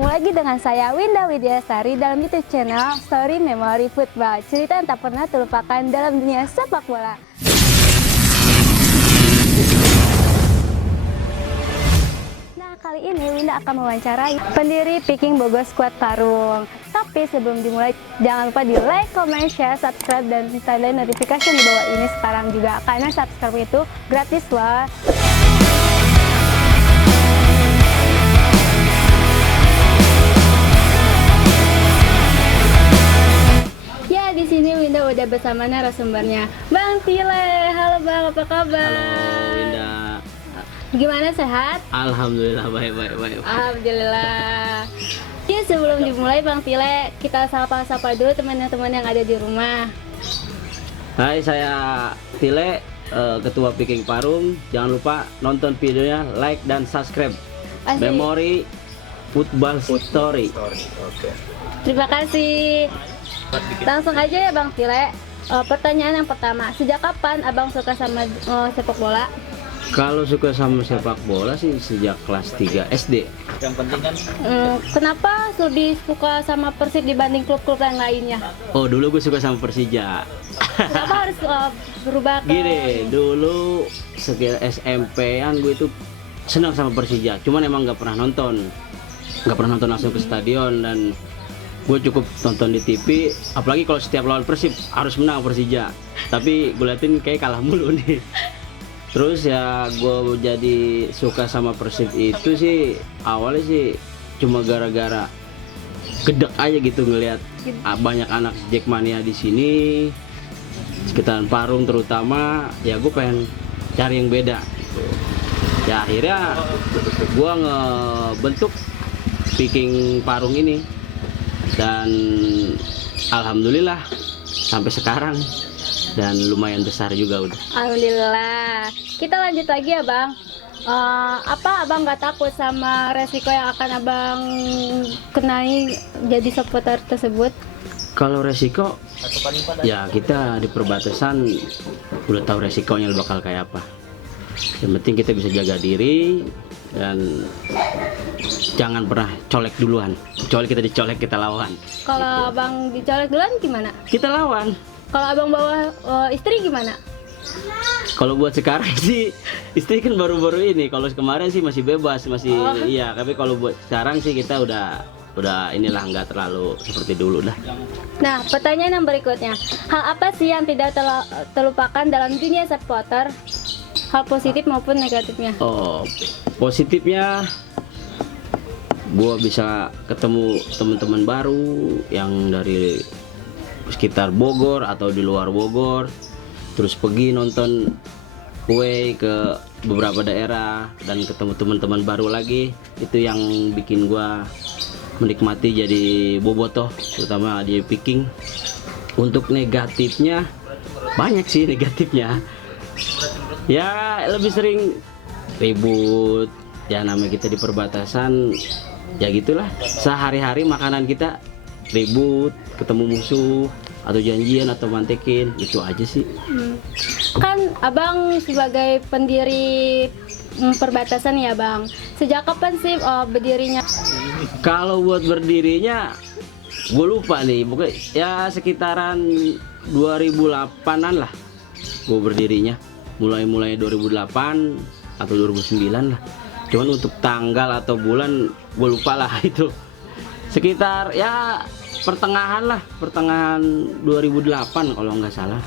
Ketemu lagi dengan saya Winda Widyasari dalam YouTube channel Story Memory Football. Cerita yang tak pernah terlupakan dalam dunia sepak bola. Nah, kali ini Winda akan mewawancarai pendiri Viking Bogor Squad Parung. Tapi sebelum dimulai, jangan lupa di like, comment, share, subscribe, dan tanda notification di bawah ini sekarang juga. Karena subscribe itu gratis loh. Di sini Winda udah bersama narasumbernya, Bang Tile. Halo Bang, apa kabar? Halo Winda. Gimana, sehat? Alhamdulillah baik. Alhamdulillah. Ya, sebelum dimulai Bang Tile, kita sapa-sapa dulu teman-teman yang ada di rumah. Hai, saya Tile, Ketua Viking Parung. Jangan lupa nonton videonya, like dan subscribe. Asik. Memory Football Story. Oke. Terima kasih. Langsung aja ya Bang Tile. Pertanyaan yang pertama, sejak kapan Abang suka sama sepak bola? Kalau suka sama sepak bola sih sejak kelas 3 SD. Yang penting kan Kenapa lebih suka sama Persib dibanding klub-klub yang lainnya? Oh, dulu gue suka sama Persija. Kenapa harus berubah ke... Gini, dulu sekira SMP-an gue itu senang sama Persija. Cuman emang nggak pernah nonton langsung ke stadion, dan gue cukup tonton di TV. Apalagi kalau setiap lawan Persib harus menang Persija, tapi gue liatin kayak kalah mulu nih. Terus ya gue jadi suka sama Persib itu sih awalnya sih cuma gara-gara gedek aja gitu ngelihat banyak anak Jackmania di sini sekitaran Parung terutama. Ya gue pengen cari yang beda. Ya akhirnya gue ngebentuk Viking Parung ini, dan alhamdulillah sampai sekarang, dan lumayan besar juga udah. Alhamdulillah. Kita lanjut lagi ya Bang. Apa Abang nggak takut sama resiko yang akan Abang kenai jadi supporter tersebut? Kalau resiko, ya kita di perbatasan udah tahu resikonya bakal kayak apa. Yang penting kita bisa jaga diri dan jangan pernah colek duluan. Kecuali kita dicolek, kita lawan. Kalau Abang dicolek duluan gimana? Kita lawan. Kalau Abang bawa istri gimana? Kalau buat sekarang sih istri kan baru-baru ini. Kalau kemarin sih masih bebas, masih iya. Tapi kalau buat sekarang sih kita udah inilah, nggak terlalu seperti dulu dah. Nah, pertanyaan yang berikutnya, hal apa sih yang tidak terlupakan dalam dunia supporter? Hal positif maupun negatifnya? Oh, positifnya gua bisa ketemu teman-teman baru yang dari sekitar Bogor atau di luar Bogor, terus pergi nonton away ke beberapa daerah dan ketemu teman-teman baru lagi. Itu yang bikin gua menikmati jadi bobotoh, terutama di Viking. Untuk negatifnya banyak sih negatifnya. Ya lebih sering ribut, ya namanya kita di perbatasan, ya gitulah. Sehari-hari makanan kita ribut, ketemu musuh, atau janjian atau mantekin, itu aja sih. Kan Abang sebagai pendiri perbatasan ya Bang, sejak kapan sih berdirinya? Kalau buat berdirinya gue lupa nih, pokoknya ya sekitaran 2008an lah gue berdirinya. Mulai 2008 atau 2009 lah. Cuman untuk tanggal atau bulan gue lupa lah itu. Sekitar ya pertengahan 2008 kalau nggak salah.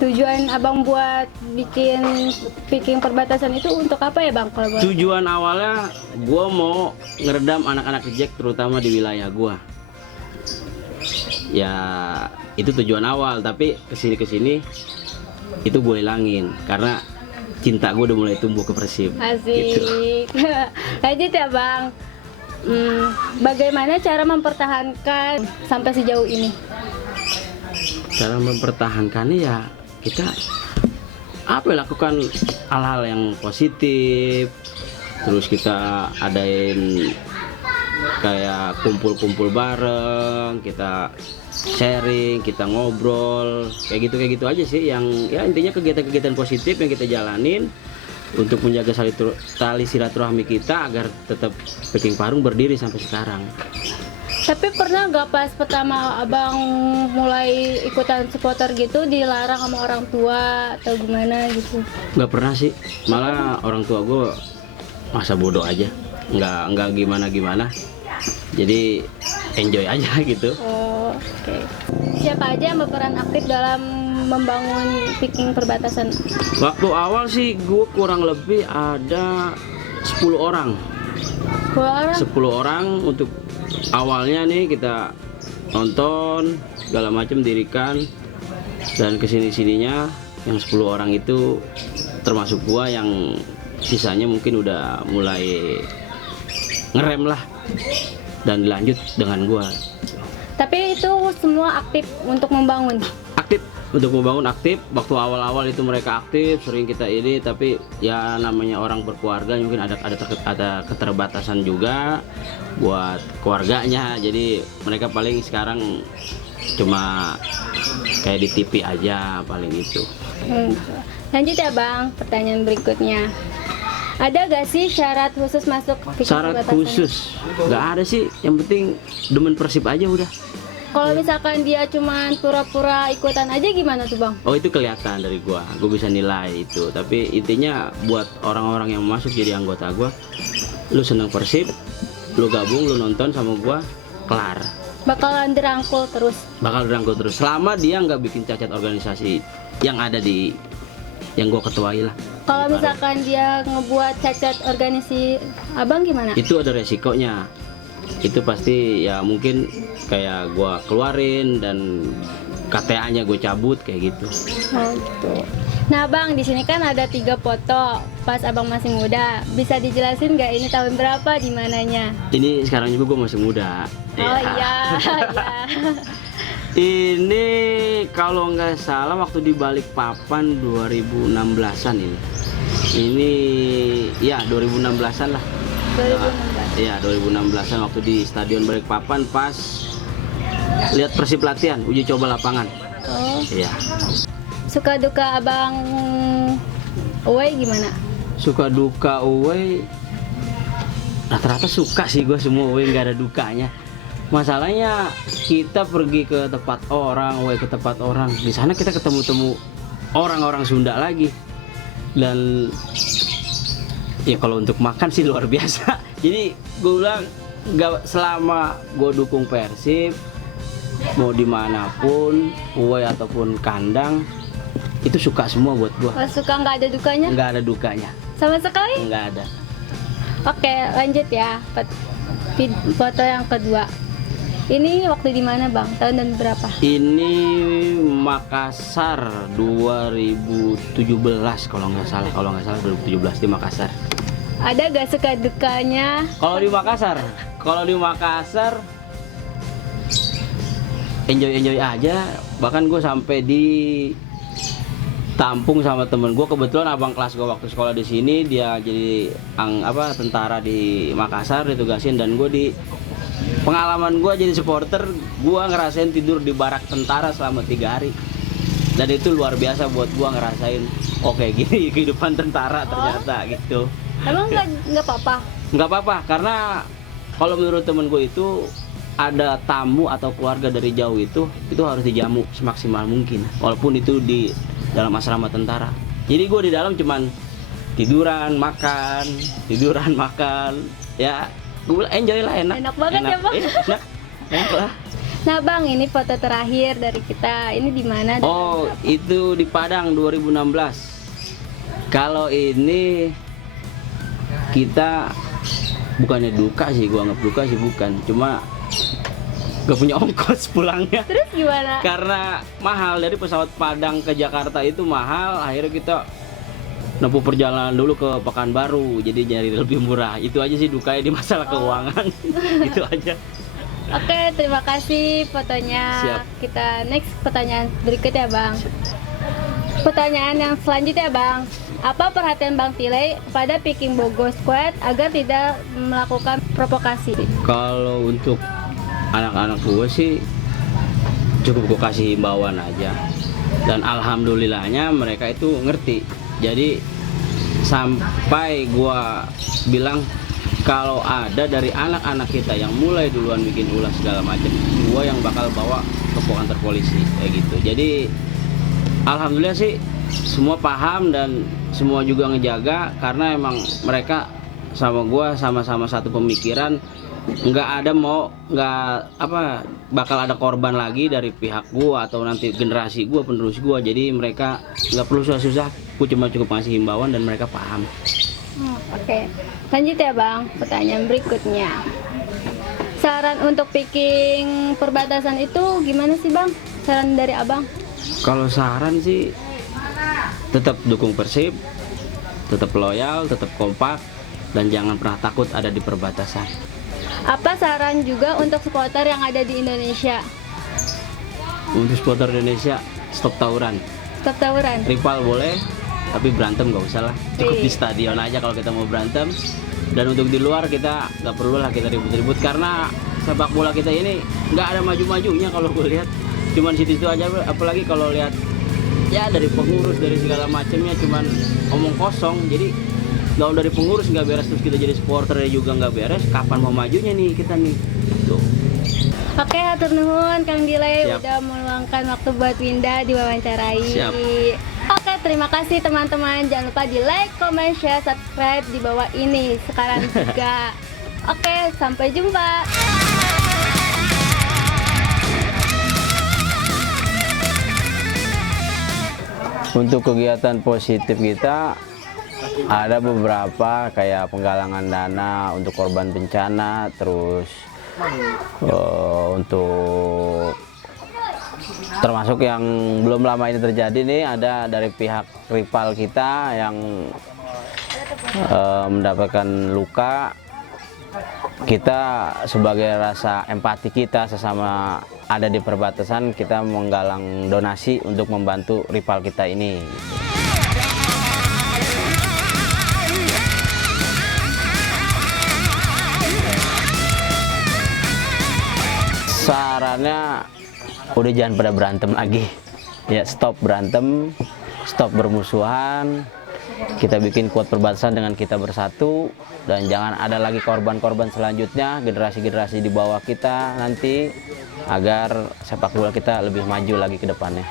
Tujuan Abang buat bikin Viking perbatasan itu untuk apa ya Bang? Kalau tujuan awalnya gue mau ngeredam anak-anak Jack terutama di wilayah gue. Ya itu tujuan awal, tapi kesini itu gue hilangin karena cinta gue udah mulai tumbuh ke Persib. Asik. Gitu. Lanjut ya Bang. Bagaimana cara mempertahankan sampai sejauh ini? Cara mempertahankannya ya kita lakukan hal-hal yang positif, terus kita adain kayak kumpul-kumpul bareng, kita sharing, kita ngobrol, kayak gitu aja sih. Yang ya intinya kegiatan-kegiatan positif yang kita jalanin untuk menjaga tali silaturahmi kita agar tetap Peking Parung berdiri sampai sekarang. Tapi pernah nggak pas pertama abang mulai ikutan supporter gitu dilarang sama orang tua atau gimana gitu? Nggak pernah sih, malah orang tua gue masa bodoh aja, nggak gimana. Jadi enjoy aja gitu. Oh, oke. Siapa aja yang berperan aktif dalam membangun Peking perbatasan? Waktu awal sih gue kurang lebih ada 10 orang. 10 orang? 10 orang untuk awalnya nih kita nonton segala macam dirikan, dan kesini-sininya yang 10 orang itu termasuk gua, yang sisanya mungkin udah mulai ngerem lah dan lanjut dengan gua. Tapi itu semua aktif untuk membangun. Aktif untuk membangun, aktif. Waktu awal-awal itu mereka aktif, sering kita ini, tapi ya namanya orang berkeluarga mungkin ada keterbatasan juga buat keluarganya. Jadi mereka paling sekarang cuma kayak di TV aja paling itu. Lanjut ya Bang, pertanyaan berikutnya. Ada gak sih syarat khusus masuk Peking Syarat perbatasan? khusus nggak ada sih, yang penting demen Persib aja udah. Kalau misalkan dia cuman pura-pura ikutan aja gimana tuh Bang? Oh itu kelihatan dari gua bisa nilai itu. Tapi intinya buat orang-orang yang masuk jadi anggota gua, lu seneng Persib, lu gabung, lu nonton sama gua, kelar. Bakalan dirangkul terus. Bakal dirangkul terus selama dia nggak bikin cacat organisasi yang ada di yang gua ketuai lah. Kalau misalkan dia ngebuat cacat organisasi Abang gimana? Itu ada resikonya. Itu pasti ya mungkin kayak gua keluarin dan KTA-nya gue cabut kayak gitu. Oh gitu. Nah Bang, di sini kan ada 3 foto pas Abang masih muda. Bisa dijelasin nggak ini tahun berapa, di mananya? Ini sekarang juga gue masih muda. Oh iya, iya. Ini kalau nggak salah waktu di Balikpapan 2016-an ini. Ini ya 2016-an lah. 2016. Iya 2016-an waktu di Stadion Balikpapan pas lihat Persib latihan uji coba lapangan. Oh. Iya. Suka duka Abang away gimana? Suka duka away rata-rata suka sih gue, semua away nggak ada dukanya. Masalahnya kita pergi ke tempat orang, away ke tempat orang, di sana kita ketemu orang-orang Sunda lagi, dan ya kalau untuk makan sih luar biasa. Jadi gue bilang nggak, selama gue dukung Persib mau dimanapun away ataupun kandang itu suka semua buat gue. Oh, suka nggak ada dukanya? Nggak ada dukanya Sama sekali? nggak ada. Oke, lanjut ya. Foto yang kedua. Ini waktu di mana Bang? Tahun dan berapa? Ini Makassar 2017 kalau nggak salah 2017 di Makassar. Ada gak suka dukanya? Kalau di Makassar enjoy aja. Bahkan gue sampai di tampung sama temen gue, kebetulan abang kelas gue waktu sekolah di sini dia jadi tentara di Makassar ditugasin, dan gue di pengalaman gue jadi supporter, gue ngerasain tidur di barak tentara selama 3 hari, dan itu luar biasa buat gue ngerasain oke gini kehidupan tentara ternyata gitu. Emang nggak apa-apa? Nggak apa-apa, karena kalau menurut temen gue itu ada tamu atau keluarga dari jauh itu harus dijamu semaksimal mungkin, walaupun itu di dalam asrama tentara. Jadi gue di dalam cuman tiduran makan ya. Gue enjoy lah, enak banget ya Bang. Enak lah. Nah Bang, ini foto terakhir dari kita. Ini di mana? Oh, itu di Padang 2016. Kalau ini kita bukannya duka sih, gua anggap duka sih bukan, cuma gak punya ongkos pulangnya. Terus gimana? Karena mahal, dari pesawat Padang ke Jakarta itu mahal, akhirnya kita nempuh perjalanan dulu ke Pekanbaru, jadi nyari lebih murah. Itu aja sih dukanya di masalah keuangan. Itu aja. Oke, terima kasih fotonya. Siap. Kita next pertanyaan berikutnya Bang. Pertanyaan yang selanjutnya Bang, apa perhatian Bang Tile pada Peking Bogo Squad agar tidak melakukan provokasi? Kalau untuk anak-anak gue sih cukup gue kasih himbauan aja, dan alhamdulillahnya mereka itu ngerti. Jadi sampai gua bilang kalau ada dari anak-anak kita yang mulai duluan bikin ulah segala macam, gua yang bakal bawa ke kantor polisi kayak gitu. Jadi alhamdulillah sih semua paham dan semua juga ngejaga, karena emang mereka sama gua sama-sama satu pemikiran. Nggak bakal ada korban lagi dari pihak gua atau nanti generasi gua, penerus gua. Jadi mereka nggak perlu susah-susah, gua cuma cukup ngasih himbauan dan mereka paham. Oke, lanjut ya Bang, pertanyaan berikutnya. Saran untuk picking perbatasan itu gimana sih Bang? Saran dari Abang? Kalau saran sih tetap dukung Persib, tetap loyal, tetap kompak, dan jangan pernah takut ada di perbatasan. Apa saran juga untuk supporter yang ada di Indonesia? Untuk supporter Indonesia, stop tawuran. Stop tawuran. Rival boleh, tapi berantem nggak usah lah. Cukup di stadion aja kalau kita mau berantem. Dan untuk di luar kita nggak perlu lah kita ribut-ribut, karena sepak bola kita ini nggak ada maju-majunya kalau gue lihat. Cuman situ-situ aja, apalagi kalau lihat ya dari pengurus, dari segala macamnya cuman omong kosong. Jadi kalau dari pengurus nggak beres, terus kita jadi supporter juga nggak beres, kapan mau majunya nih kita nih? Tuh. Oke, hatur nuhun Kang Dilay Siap. udah meluangkan waktu buat Winda diwawancarai. Siap. Oke, terima kasih teman-teman. Jangan lupa di like, comment, share, subscribe di bawah ini sekarang juga. Oke, sampai jumpa. Untuk kegiatan positif kita ada beberapa, kayak penggalangan dana untuk korban bencana, terus untuk termasuk yang belum lama ini terjadi nih, ada dari pihak rival kita yang mendapatkan luka. Kita sebagai rasa empati kita sesama ada di perbatasan, kita menggalang donasi untuk membantu rival kita ini gitu. Sarannya udah jangan pada berantem lagi ya, stop berantem, stop bermusuhan. Kita bikin kuat perbatasan dengan kita bersatu, dan jangan ada lagi korban-korban selanjutnya, generasi-generasi di bawah kita nanti, agar sepak bola kita lebih maju lagi ke depannya.